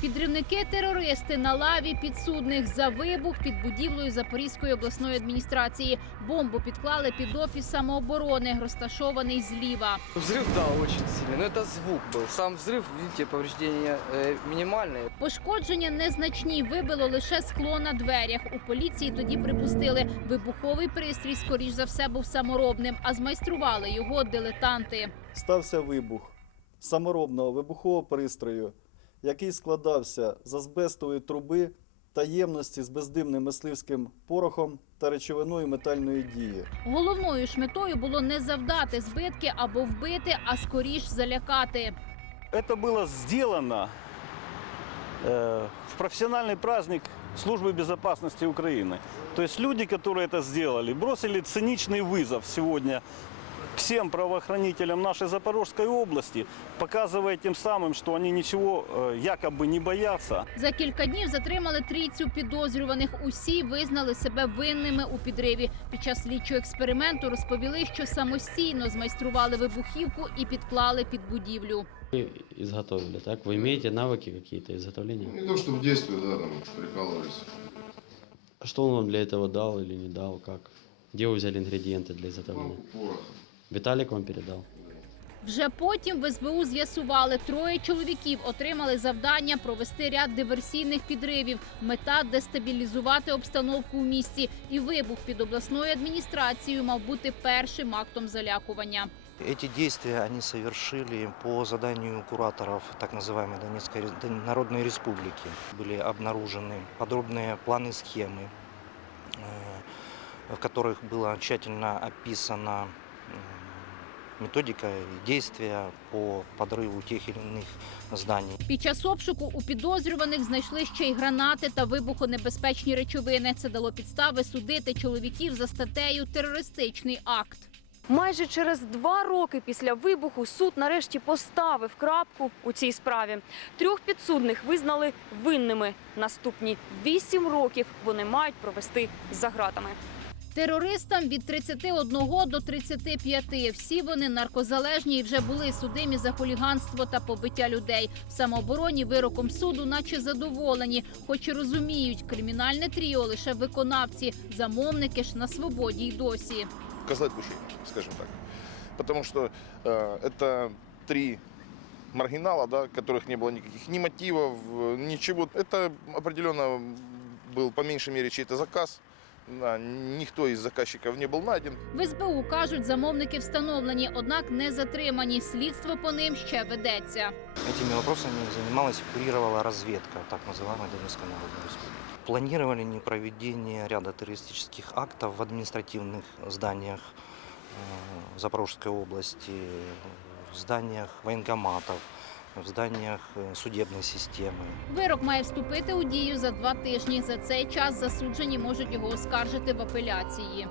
Підривники-терористи на лаві підсудних за вибух під будівлею Запорізької обласної адміністрації. Бомбу підклали під офіс самооборони, розташований зліва. Взрыв, да, очень сильный, но это звук был. Сам взрыв, видите, повреждения э, минимальные. Пошкодження незначні вибило лише скло на дверях. У поліції тоді припустили, вибуховий пристрій, скоріш за все, був саморобним, а змайстрували його дилетанти. стався вибух саморобного вибухового пристрою, який складався з азбестової труби та ємності з бездимним мисливським порохом та речовиною метальної дії. Головною ж метою було не завдати збитки або вбити, а скоріш залякати. Это было сделано э, в профессиональный праздник Службы безопасности Украины. То есть люди, которые это сделали, бросили циничный вызов сегодня всем правоохранителям нашей Запорожской области, показывая тем самым, что они ничего э, якобы не боятся. За кілька днів затримали трійцю підозрюваних. Усі визнали себе винними у підриві. Під час слідчого експерименту розповіли, що самостійно змайстрували вибухівку і підклали під будівлю. Вы изготовили, так? Вы имеете навыки какие-то изготовления? Не то, что в детстве, да, там прикалывались. Что он вам для этого дал или не дал, как? Где вы взяли ингредиенты для изготовления? Банку пороха. Виталик вам передал? Вже потім в СБУ з'ясували, троє чоловіків отримали завдання провести ряд диверсійних підривів. Мета дестабілізувати обстановку в місті. І вибух під обласною адміністрацією мав бути першим актом залякування. Эти действия они совершили по заданию кураторов так называемой Донецкой Ре- Дон- Народной Республики. Были обнаружены подробные планы схемы, э, в которых была тщательно описана м, методика и действия по подрыву тех или иных зданий. Під час обшуку у підозрюваних знайшли ще й гранати та вибухонебезпечні речовини. Це дало підстави судити чоловіків за статтею терористичний акт. Майже через два роки після вибуху суд нарешті поставив крапку у цій справі. Трьох підсудних визнали винними. Наступні вісім років вони мають провести за ґратами. Терористам від 31 до 35. Всі вони наркозалежні і вже були судимі за хуліганство та побиття людей. В самообороні вироком суду, наче задоволені, хоч і розуміють, кримінальне тріо лише виконавці, замовники ж на свободі й досі. козла души, скажем так. Потому что э, это три маргинала, да, которых не было никаких ни мотивов, э, ничего. Это определенно был по меньшей мере чей-то заказ. Да, никто из заказчиков не был найден. В СБУ кажуть, замовники встановлені, однак не затримані. Слідство по ним ще ведеться. Этими вопросами занималась и курировала разведка так называемой Донецкой Народной Республики. Планировали не проведение ряда террористических актов в административных зданиях э, Запорожской области, в зданиях военкоматов, в зданнях судебної системи. Вирок має вступити у дію за два тижні. За цей час засуджені можуть його оскаржити в апеляції.